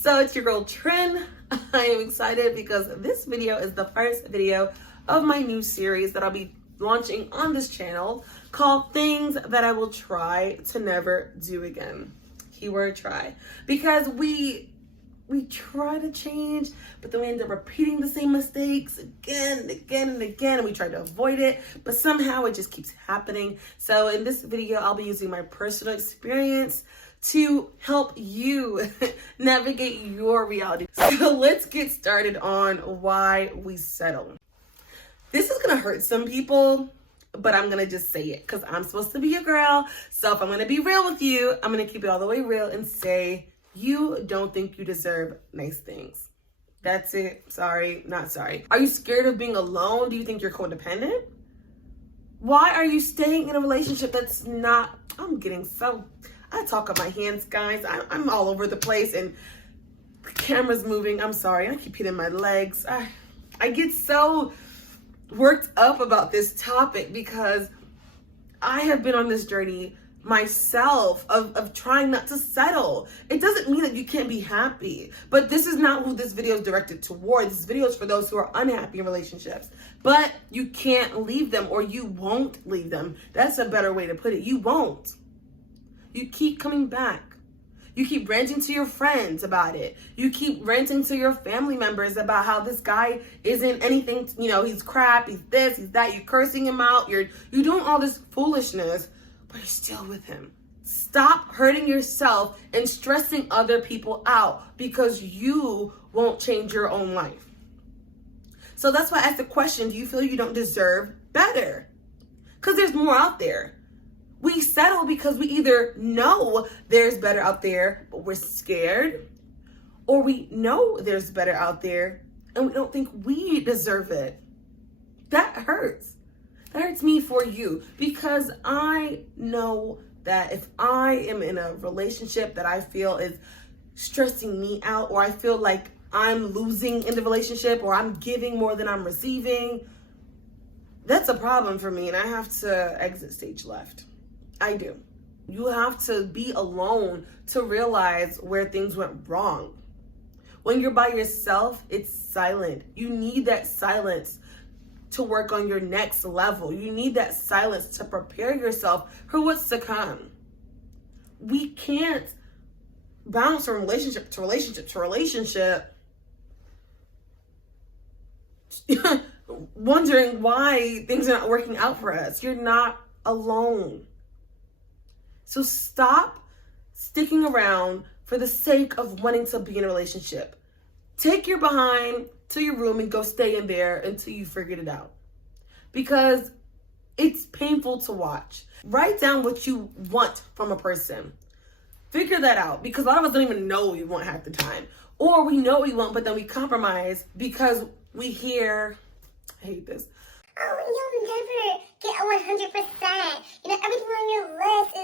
So it's your girl Trin. I am excited because this video is the first video of my new series that I'll be launching on this channel called Things That I Will Try to Never Do Again. Keyword try. Because we try to change, but then we end up repeating the same mistakes again and again and again, and we try to avoid it, but somehow it just keeps happening. So in this video, I'll be using my personal experience to help you navigate your reality. So let's get started on why we settle. This is gonna hurt some people, but I'm gonna just say it because I'm supposed to be a girl. So if I'm gonna be real with you, I'm gonna keep it all the way real and say, you don't think you deserve nice things. That's it. Sorry, not sorry. Are you scared of being alone? Do you think you're codependent? Why are you staying in a relationship that's not, I talk on my hands, guys. I'm all over the place and the camera's moving. I'm sorry. I keep hitting my legs. I get so worked up about this topic because I have been on this journey myself of trying not to settle. It doesn't mean that you can't be happy, but this is not who this video is directed toward. This video is for those who are unhappy in relationships, but you can't leave them, or you won't leave them. That's a better way to put it. You won't. You keep coming back. You keep ranting to your friends about it. You keep ranting to your family members about how this guy isn't anything, he's crap, he's this, he's that. You're cursing him out. You're doing all this foolishness, but you're still with him. Stop hurting yourself and stressing other people out because you won't change your own life. So that's why I asked the question, do you feel you don't deserve better? Because there's more out there. We settle because we either know there's better out there, but we're scared, or we know there's better out there and we don't think we deserve it. That hurts. That hurts me for you, because I know that if I am in a relationship that I feel is stressing me out, or I feel like I'm losing in the relationship, or I'm giving more than I'm receiving, that's a problem for me and I have to exit stage left. I do. You have to be alone to realize where things went wrong. When you're by yourself, it's silent. You need that silence to work on your next level. You need that silence to prepare yourself for what's to come. We can't bounce from relationship to relationship to relationship wondering why things are not working out for us. You're not alone. So stop sticking around for the sake of wanting to be in a relationship. Take your behind to your room and go stay in there until you figured it out. Because it's painful to watch. Write down what you want from a person. Figure that out, because a lot of us don't even know what we want half the time. Or we know what we want, but then we compromise because we hear, I hate this, oh, you'll never get 100%. Everything on your list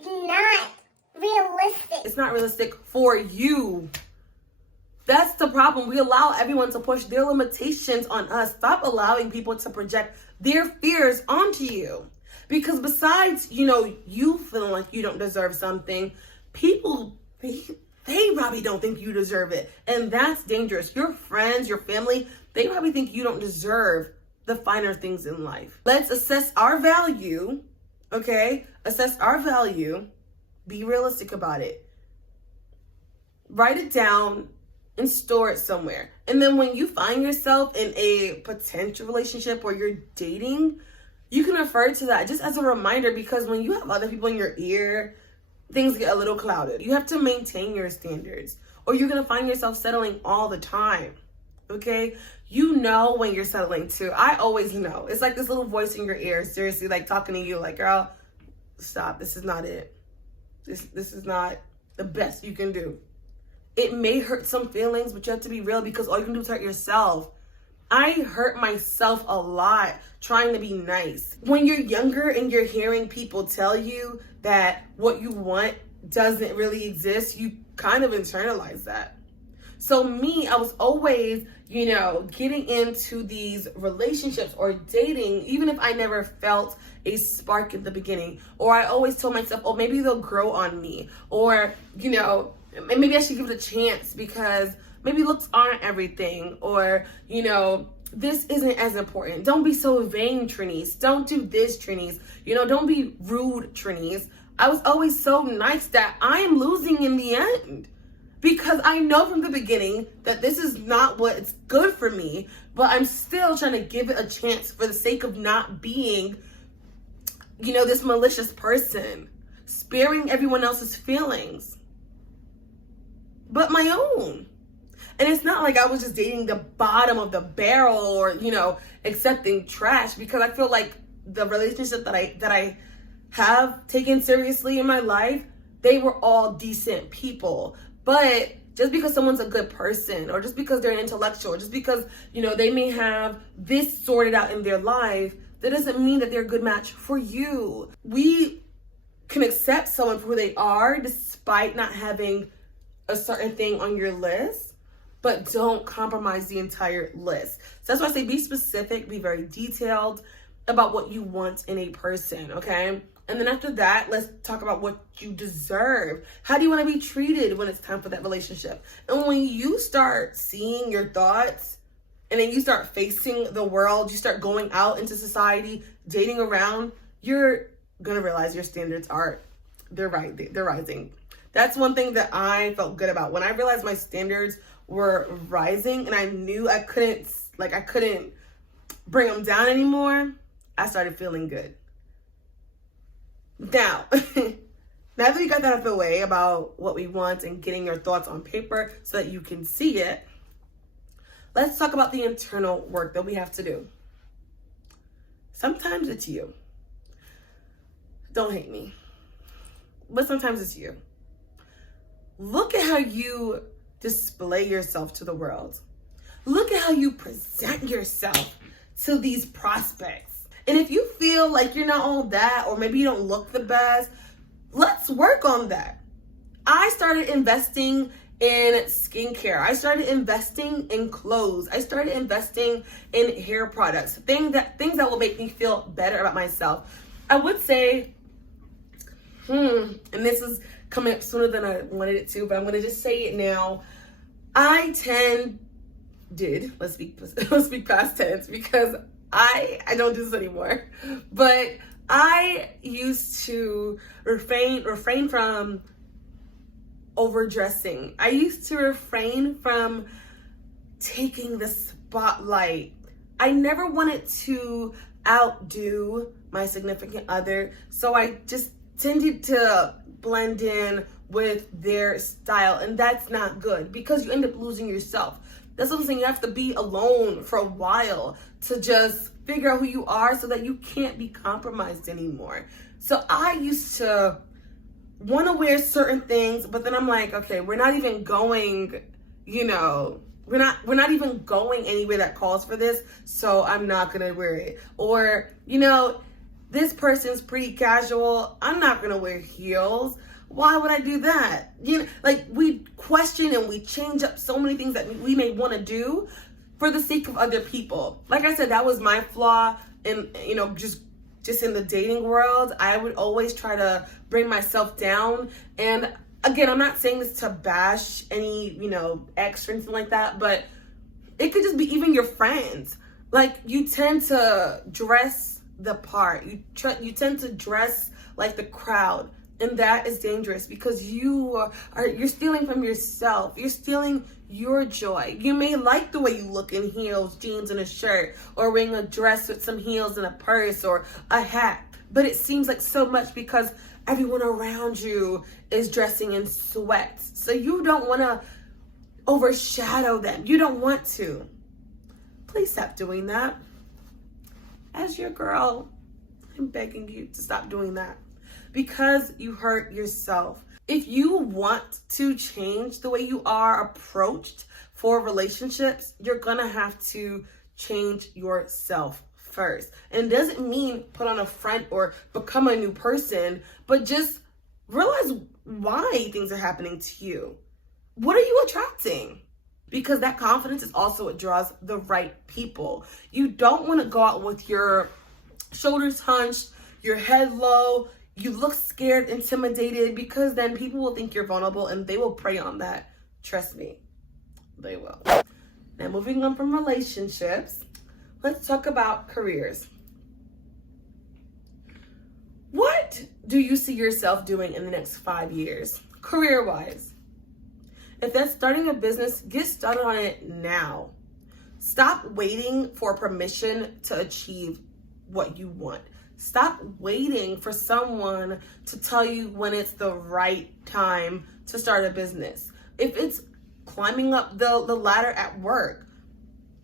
is not realistic. It's not realistic for you. That's the problem. We allow everyone to push their limitations on us. Stop allowing people to project their fears onto you. Because besides, you feeling like you don't deserve something, people, they probably don't think you deserve it. And that's dangerous. Your friends, your family, they probably think you don't deserve the finer things in life. Let's assess our value, okay? Assess our value. Be realistic about it. Write it down and store it somewhere. And then when you find yourself in a potential relationship or you're dating, you can refer to that just as a reminder, because when you have other people in your ear, things get a little clouded. You have to maintain your standards, or you're gonna find yourself settling all the time, okay? You know when you're settling too. I always know. It's like this little voice in your ear, seriously, like talking to you, like, girl, stop, this is not it. This is not the best you can do. It may hurt some feelings, but you have to be real, because all you can do is hurt yourself. I hurt myself a lot trying to be nice. When you're younger and you're hearing people tell you that what you want doesn't really exist, you kind of internalize that. So me, I was always, getting into these relationships or dating, even if I never felt a spark in the beginning. Or I always told myself, oh, maybe they'll grow on me. Or, maybe I should give it a chance because maybe looks aren't everything, or, you know, this isn't as important. Don't be so vain, Trinice. Don't do this, Trinice. You know, don't be rude, Trinice. I was always so nice that I am losing in the end. Because I know from the beginning that this is not what's good for me, but I'm still trying to give it a chance for the sake of not being, you know, this malicious person, sparing everyone else's feelings, but my own. And it's not like I was just dating the bottom of the barrel or, you know, accepting trash, because I feel like the relationship that I have taken seriously in my life, they were all decent people. But just because someone's a good person, or just because they're an intellectual, or just because, you know, they may have this sorted out in their life, that doesn't mean that they're a good match for you. We can accept someone for who they are despite not having a certain thing on your list, but don't compromise the entire list. So that's why I say be specific, be very detailed about what you want in a person, okay? And then after that, let's talk about what you deserve. How do you want to be treated when it's time for that relationship? And when you start seeing your thoughts and then you start facing the world, you start going out into society, dating around, you're going to realize your standards they're rising. That's one thing that I felt good about. When I realized my standards were rising and I knew I couldn't bring them down anymore, I started feeling good. Now, now that we got that out of the way about what we want and getting your thoughts on paper so that you can see it, let's talk about the internal work that we have to do. Sometimes it's you. Don't hate me. But sometimes it's you. Look at how you display yourself to the world. Look at how you present yourself to these prospects. And if you feel like you're not all that, or maybe you don't look the best, let's work on that. I started investing in skincare. I started investing in clothes. I started investing in hair products, things that will make me feel better about myself. I would say, and this is coming up sooner than I wanted it to, but I'm going to just say it now. Let's speak past tense, because I don't do this anymore, but I used to refrain from overdressing. I used to refrain from taking the spotlight. I never wanted to outdo my significant other, so I just tended to blend in with their style, and that's not good because you end up losing yourself. That's what I'm saying. You have to be alone for a while to just figure out who you are so that you can't be compromised anymore. So I used to want to wear certain things, but then I'm like, okay, we're not even going, you know, we're not even going anywhere that calls for this, so I'm not going to wear it. Or, you know, this person's pretty casual, I'm not going to wear heels. Why would I do that? You know, like, we question and we change up so many things that we may want to do for the sake of other people. Like I said, that was my flaw in, you know, just in the dating world. I would always try to bring myself down. And again, I'm not saying this to bash any, you know, ex or anything like that, but it could just be even your friends. Like, you tend to dress the part. You tend to dress like the crowd. And that is dangerous because you're stealing from yourself. You're stealing your joy. You may like the way you look in heels, jeans, and a shirt, or wearing a dress with some heels and a purse or a hat. But it seems like so much because everyone around you is dressing in sweats. So you don't want to overshadow them. You don't want to. Please stop doing that. As your girl, I'm begging you to stop doing that. Because you hurt yourself. If you want to change the way you are approached for relationships, you're gonna have to change yourself first. And it doesn't mean put on a front or become a new person, but just realize why things are happening to you. What are you attracting? Because that confidence is also what draws the right people. You don't want to go out with your shoulders hunched, your head low, you look scared, intimidated, because then people will think you're vulnerable and they will prey on that. Trust me, they will. Now, moving on from relationships, let's talk about careers. What do you see yourself doing in the next 5 years, career-wise? If that's starting a business, get started on it now. Stop waiting for permission to achieve what you want. Stop waiting for someone to tell you when it's the right time to start a business. If it's climbing up the ladder at work,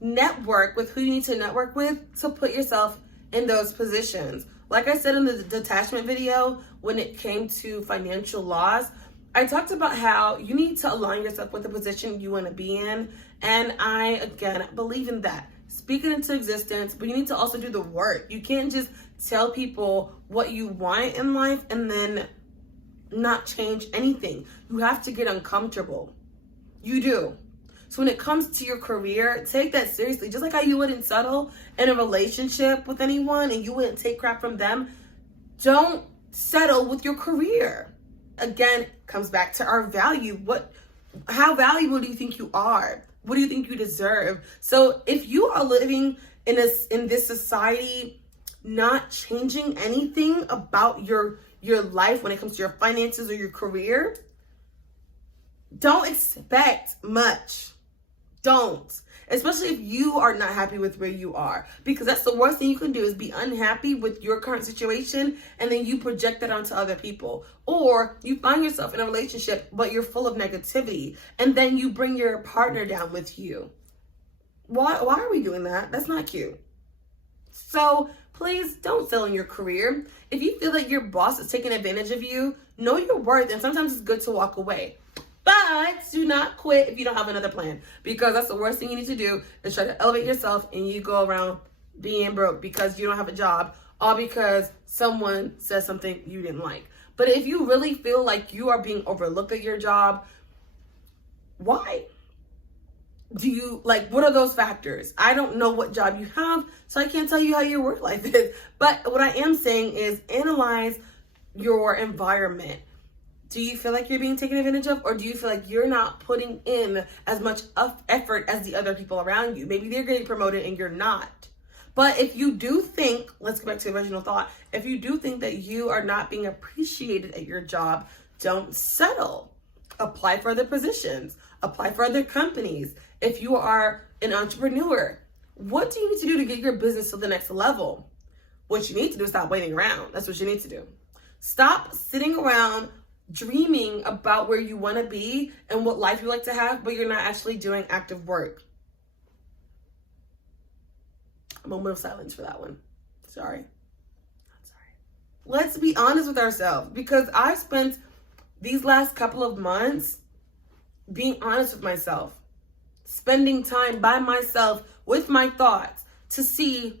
network with who you need to network with to put yourself in those positions. Like I said in the detachment video, when it came to financial laws, I talked about how you need to align yourself with the position you want to be in. And I, again, believe in that. Speak it into existence, but you need to also do the work. You can't just tell people what you want in life and then not change anything. You have to get uncomfortable. You do. So when it comes to your career, take that seriously. Just like how you wouldn't settle in a relationship with anyone and you wouldn't take crap from them, don't settle with your career. Again, comes back to our value. How valuable do you think you are? What do you think you deserve? So if you are living in this society, not changing anything about your life when it comes to your finances or your career, don't expect much. Don't. Especially if you are not happy with where you are. Because that's the worst thing you can do, is be unhappy with your current situation and then you project that onto other people. Or you find yourself in a relationship but you're full of negativity and then you bring your partner down with you. Why are we doing that? That's not cute. So please don't settle in your career. If you feel that your boss is taking advantage of you, know your worth, and sometimes it's good to walk away. But do not quit if you don't have another plan, because that's the worst thing you need to do, is try to elevate yourself and you go around being broke because you don't have a job, all because someone says something you didn't like. But if you really feel like you are being overlooked at your job, why? What are those factors? I don't know what job you have, so I can't tell you how your work life is. But what I am saying is analyze your environment. Do you feel like you're being taken advantage of, or do you feel like you're not putting in as much effort as the other people around you? Maybe they're getting promoted and you're not. But if you do think, let's go back to the original thought, if you do think that you are not being appreciated at your job, don't settle. Apply for other positions. Apply for other companies. If you are an entrepreneur, what do you need to do to get your business to the next level? What you need to do is stop waiting around. That's what you need to do. Stop sitting around dreaming about where you want to be and what life you like to have, but you're not actually doing active work. A moment of silence for that one. Sorry. I'm sorry. Let's be honest with ourselves, because I spent these last couple of months being honest with myself, spending time by myself with my thoughts to see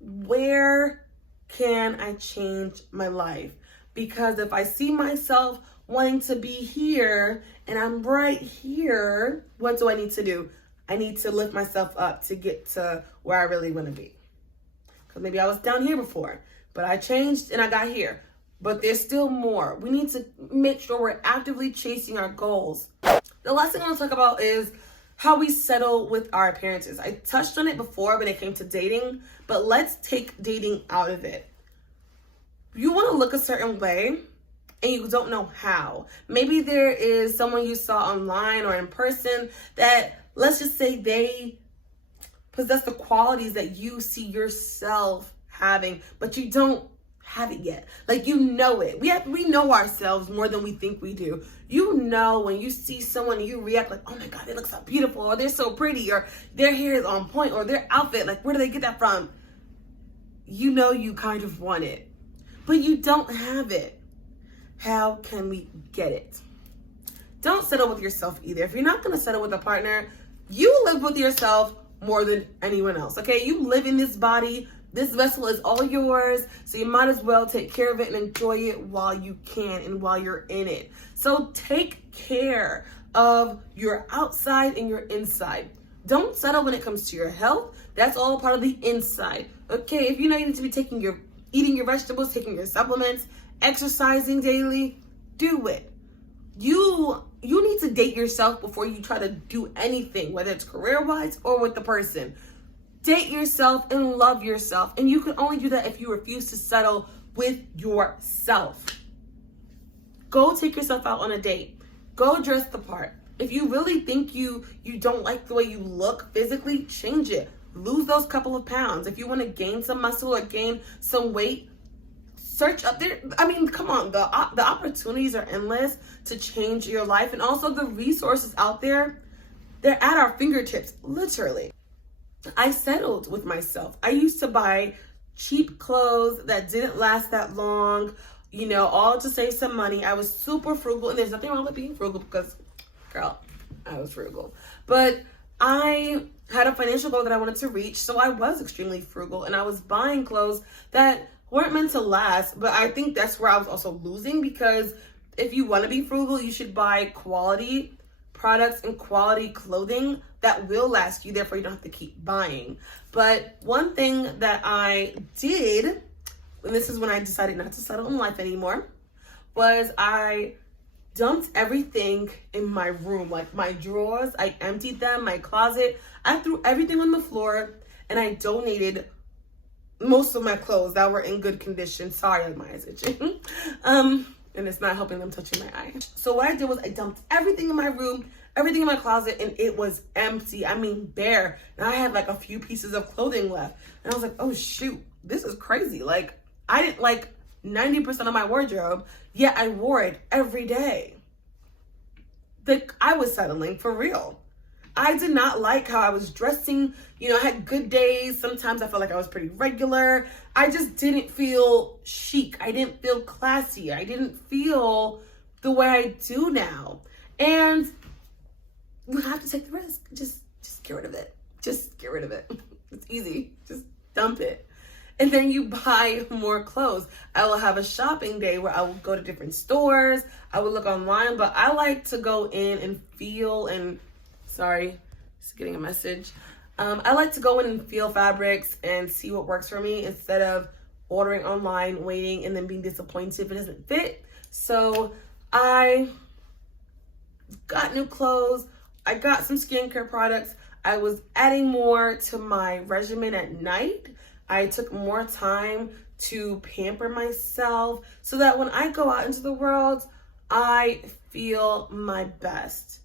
where can I change my life. Because if I see myself wanting to be here and I'm right here, what do I need to do? I need to lift myself up to get to where I really want to be. Because maybe I was down here before, but I changed and I got here. But there's still more. We need to make sure we're actively chasing our goals. The last thing I want to talk about is how we settle with our appearances. I touched on it before when it came to dating, but let's take dating out of it. You want to look a certain way and you don't know how. Maybe there is someone you saw online or in person that, let's just say, they possess the qualities that you see yourself having, but you don't have it yet. Like, you know it. We know ourselves more than we think we do. You know when you see someone and you react like, oh my God, they look so beautiful, or they're so pretty, or their hair is on point, or their outfit, like, where do they get that from? You know you kind of want it, but you don't have it. How can we get it? Don't settle with yourself either. If you're not going to settle with a partner, you live with yourself more than anyone else, okay? You live in this body. This vessel is all yours, so you might as well take care of it and enjoy it while you can and while you're in it. So take care of your outside and your inside. Don't settle when it comes to your health. That's all part of the inside, okay? If you know you need to be taking eating your vegetables, taking your supplements, exercising daily, do it. You need to date yourself before you try to do anything, whether it's career-wise or with the person. Date yourself and love yourself. And you can only do that if you refuse to settle with yourself. Go take yourself out on a date. Go dress the part. If you really think you don't like the way you look physically, change it. Lose those couple of pounds. If you want to gain some muscle or gain some weight, search up there. I mean, come on. The opportunities are endless to change your life. And also the resources out there, they're at our fingertips, literally. I settled with myself. I used to buy cheap clothes that didn't last that long, you know, all to save some money. I was super frugal, and there's nothing wrong with being frugal because, girl, I was frugal. But I had a financial goal that I wanted to reach, so I was extremely frugal, and I was buying clothes that weren't meant to last. But I think that's where I was also losing, because if you want to be frugal, you should buy quality products and quality clothing that will last you, therefore you don't have to keep buying. But one thing that I did, and this is when I decided not to settle in life anymore, was I dumped everything in my room, like my drawers. I emptied them, my closet. I threw everything on the floor, and I donated most of my clothes that were in good condition. Sorry, my eyes itching. And it's not helping them touching my eye. So what I did was I dumped everything in my room, everything in my closet, and it was empty. I mean, bare. And I had like a few pieces of clothing left. And I was like, oh shoot, this is crazy. Like, I didn't like 90% of my wardrobe, yet I wore it every day. Like, I was settling for real. I did not like how I was dressing. You know, I had good days. Sometimes I felt like I was pretty regular. I just didn't feel chic. I didn't feel classy. I didn't feel the way I do now. And you have to take the risk. Just get rid of it. Just get rid of it. It's easy. Just dump it. And then you buy more clothes. I will have a shopping day where I will go to different stores. I will look online, but I like to go in and feel and, sorry, just getting a message. I like to go in and feel fabrics and see what works for me instead of ordering online, waiting, and then being disappointed if it doesn't fit. So I got new clothes. I got some skincare products. I was adding more to my regimen at night. I took more time to pamper myself so that when I go out into the world, I feel my best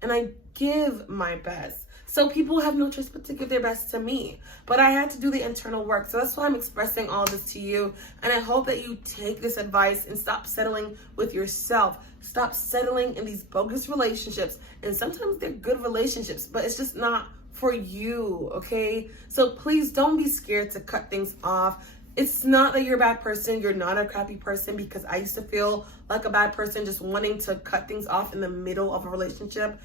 and I give my best. So people have no choice but to give their best to me. But I had to do the internal work. So that's why I'm expressing all this to you. And I hope that you take this advice and stop settling with yourself. Stop settling in these bogus relationships. And sometimes they're good relationships, but it's just not for you, okay? So please don't be scared to cut things off. It's not that you're a bad person. You're not a crappy person, because I used to feel like a bad person just wanting to cut things off in the middle of a relationship,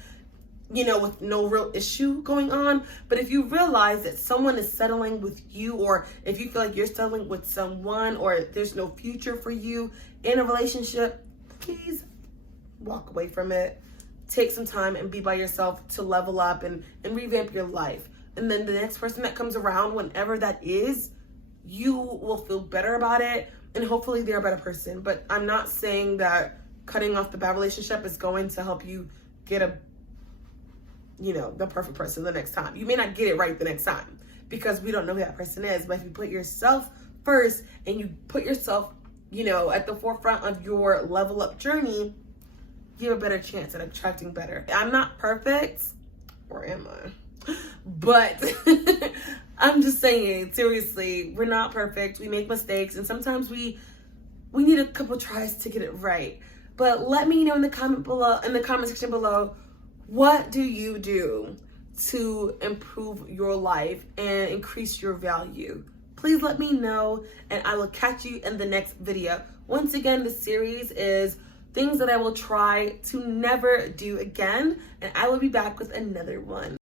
you know, with no real issue going on. But if you realize that someone is settling with you, or if you feel like you're settling with someone, or there's no future for you in a relationship, please walk away from it. Take some time and be by yourself to level up and revamp your life. And then the next person that comes around, whenever that is, you will feel better about it, and hopefully they're a better person. But I'm not saying that cutting off the bad relationship is going to help you get the perfect person the next time. You may not get it right the next time because we don't know who that person is. But if you put yourself first and you put yourself, at the forefront of your level up journey, you have a better chance at attracting better. I'm not perfect, or am I? But I'm just saying, seriously, we're not perfect. We make mistakes, and sometimes we need a couple tries to get it right. But let me know in the comment section below, what do you do to improve your life and increase your value? Please let me know, and I will catch you in the next video. Once again, the series is things that I will try to never do again, and I will be back with another one.